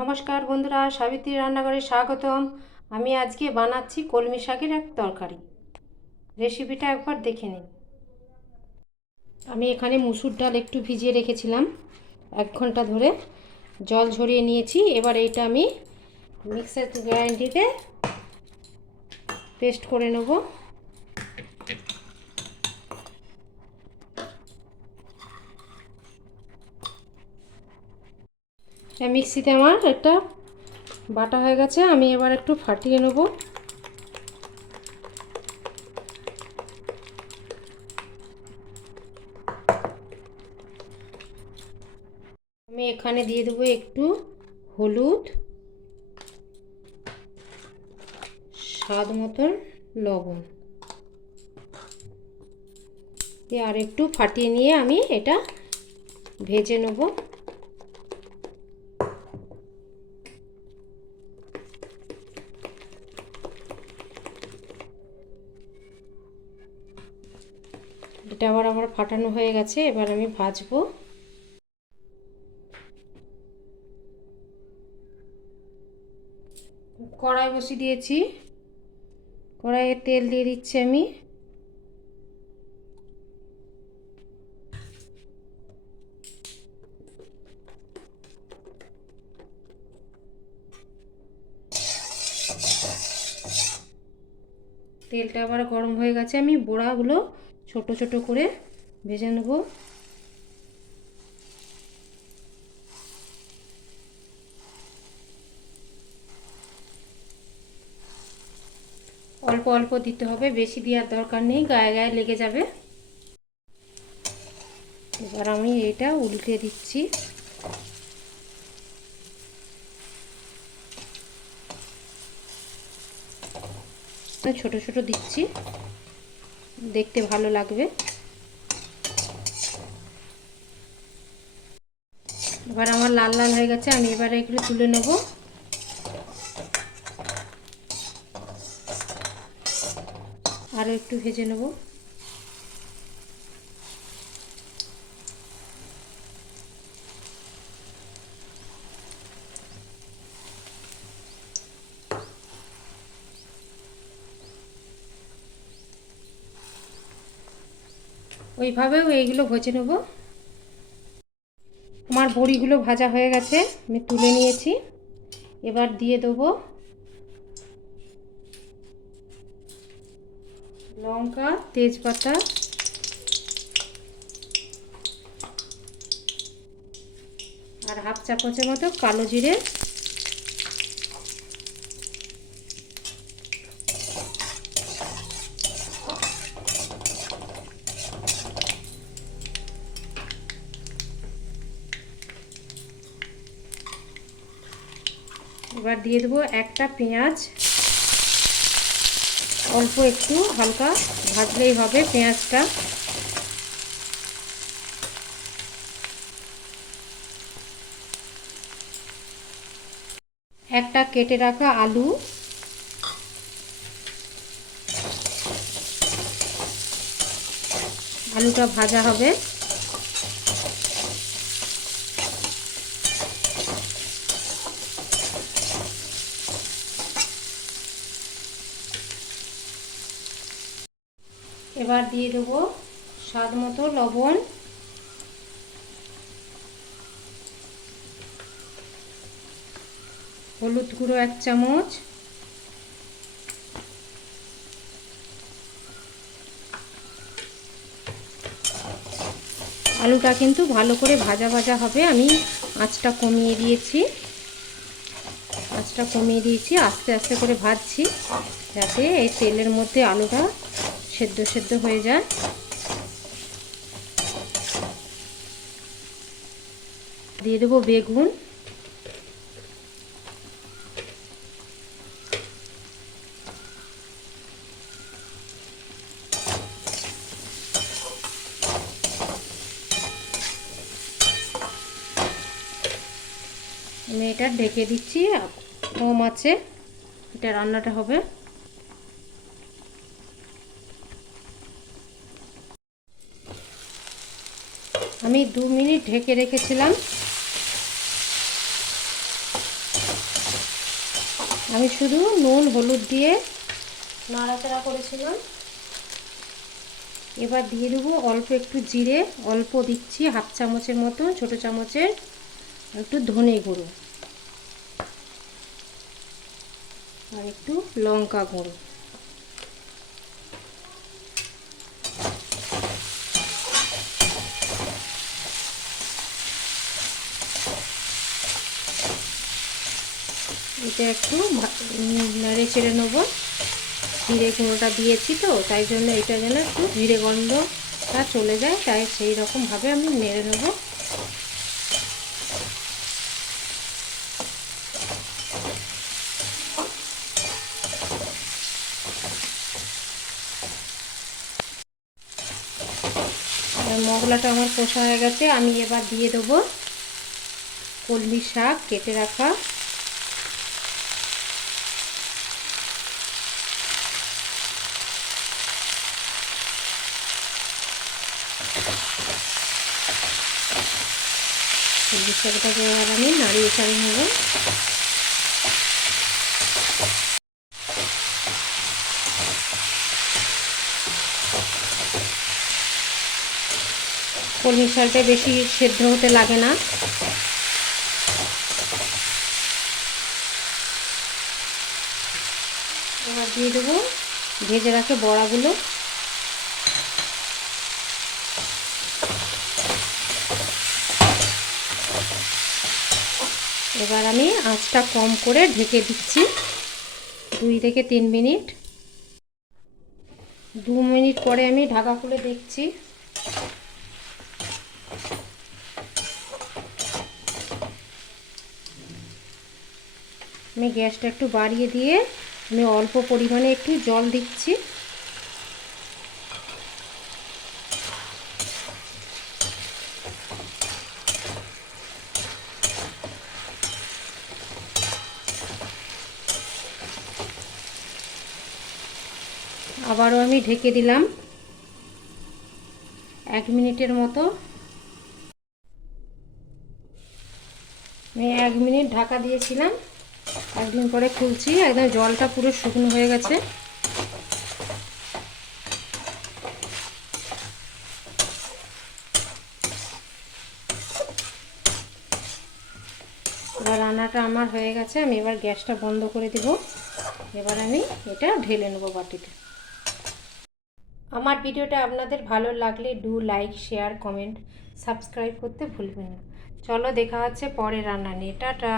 নমস্কার বন্ধুরা, সাবিত্রী রান্নাঘরে স্বাগতম। আমি আজকে বানাচ্ছি কলমি শাকের এক তরকারি। রেসিপিটা একবার দেখে নিন। আমি এখানে মুসুর ডাল একটু ভিজিয়ে রেখেছিলাম 1 ঘন্টা ধরে, জল ঝরিয়ে নিয়েছি। এবার এইটা আমি মিক্সার গ্রাইন্ডারে পেস্ট করে নেব। মিক্সিতে আমার একটা বাটা হয়ে গেছে, আমি এবার একটু ফাটিয়ে নেব। আমি এখানে দিয়ে দেবো একটু হলুদ, স্বাদ মতন লবণ, আর একটু ফাটিয়ে নিয়ে আমি এটা ভেজে নেব। এটা আবার ফাটানো হয়ে গেছে, এবার আমি ভাজবো। কড়াই বসিয়ে দিয়েছি, কড়াইয়ে তেল দিয়ে দিচ্ছি আমি। তেলটা আবার গরম হয়ে গেছে, আমি বড়াগুলো ছোট ছোট করে ভেজে নেব। অল্প অল্প দিতে হবে, বেশি দেওয়ার দরকার নেই, গায়ে গায়ে লেগে যাবে। এবার আমি এটা উল্টে দিচ্ছি। ছোট ছোট দিচ্ছি, দেখতে ভালো লাগবে। এবার আমার লাল লাল হয়ে গেছে, আমি এবারে এগুলো তুলে নেব। আরও একটু ভেজে নেব। ওইভাবেও এইগুলো ভেজে নেব। আমার বড়িগুলো ভাজা হয়ে গেছে, আমি তুলে নিয়েছি। এবার দিয়ে দেবো লঙ্কা, তেজপাতা, আর হাফ চামচের মতো কালো জিরে। এবার দিয়ে দেবো একটা পেঁয়াজ, অল্প একটু হালকা ভাজলেই হবে পেঁয়াজটা। একটা কেটে রাখা আলু, আলুটা ভাজা হবে। এবার দিয়ে দেবো স্বাদ মতো লবণ, হলুদ গুঁড়ো 1 চামচ, আলুটা কিন্তু ভালো করে ভাজা ভাজা হবে। আমি আঁচটা কমিয়ে দিয়েছি, আস্তে আস্তে করে ভাজছি, যাতে এই তেলের মধ্যে আলুটা সেদ্ধ সেদ্ধ হয়ে যায়। দিয়ে দেবো বেগুন, আমি এটা ঢেকে দিচ্ছি, কম আছে এটা রান্নাটা হবে। আমি 2 মিনিট ঢেকে রেখেছিলাম। আমি শুধু নুন হলুদ দিয়ে নাড়াচাড়া করেছিলাম। এবার দিয়ে দেবো অল্প একটু জিরে, অল্প দিচ্ছি হাফ চামচের মতো, ছোটো চামচের একটু ধনে গুঁড়ো আর একটু লঙ্কা গুঁড়ো। এটা একটু নেড়ে চেড়ে নেবো। জিরে গুঁড়োটা দিয়েছি তো, তাই জন্য এটা যেন একটু জিরে গন্ধটা চলে যায়, তাই সেই রকমভাবে আমি নেড়ে নেবো। মশলাটা আমার কষা হয়ে গেছে, আমি এবার দিয়ে দেবো কলমি শাক কেটে রাখা। কলমি শাকটাকে এবার আমি নাড়িয়ে চাড়িয়ে নেব। কলমি শাকটা বেশি সেদ্ধ হতে লাগে না। এবার দিয়ে দেবো ভেজে রাখা বড়াগুলো। এবার আমি আঁচটা কম করে ঢেকে দিচ্ছি 2 থেকে 3 মিনিট। 2 মিনিট পরে আমি ঢাকা খুলে দেখছি। আমি গ্যাসটা একটু বাড়িয়ে দিয়ে আমি অল্প পরিমাণে একটু জল দিচ্ছি। আবারও আমি ঢেকে দিলাম 1 মিনিটের মতো। আমি 1 মিনিট ঢাকা দিয়েছিলাম, 1 মিনিট পরে খুলছি। একদম জলটা পুরো শুকনো হয়ে গেছে। এবার রান্নাটা আমার হয়ে গেছে, আমি এবার গ্যাসটা বন্ধ করে দেব। এবার আমি এটা ঢেলে নেব বাটিতে। আমার ভিডিওটা আপনাদের ভালো লাগলে লাইক শেয়ার কমেন্ট সাবস্ক্রাইব করতে ভুলবেন না। চলো দেখা হচ্ছে পরের রান্না নিয়ে। টাটা।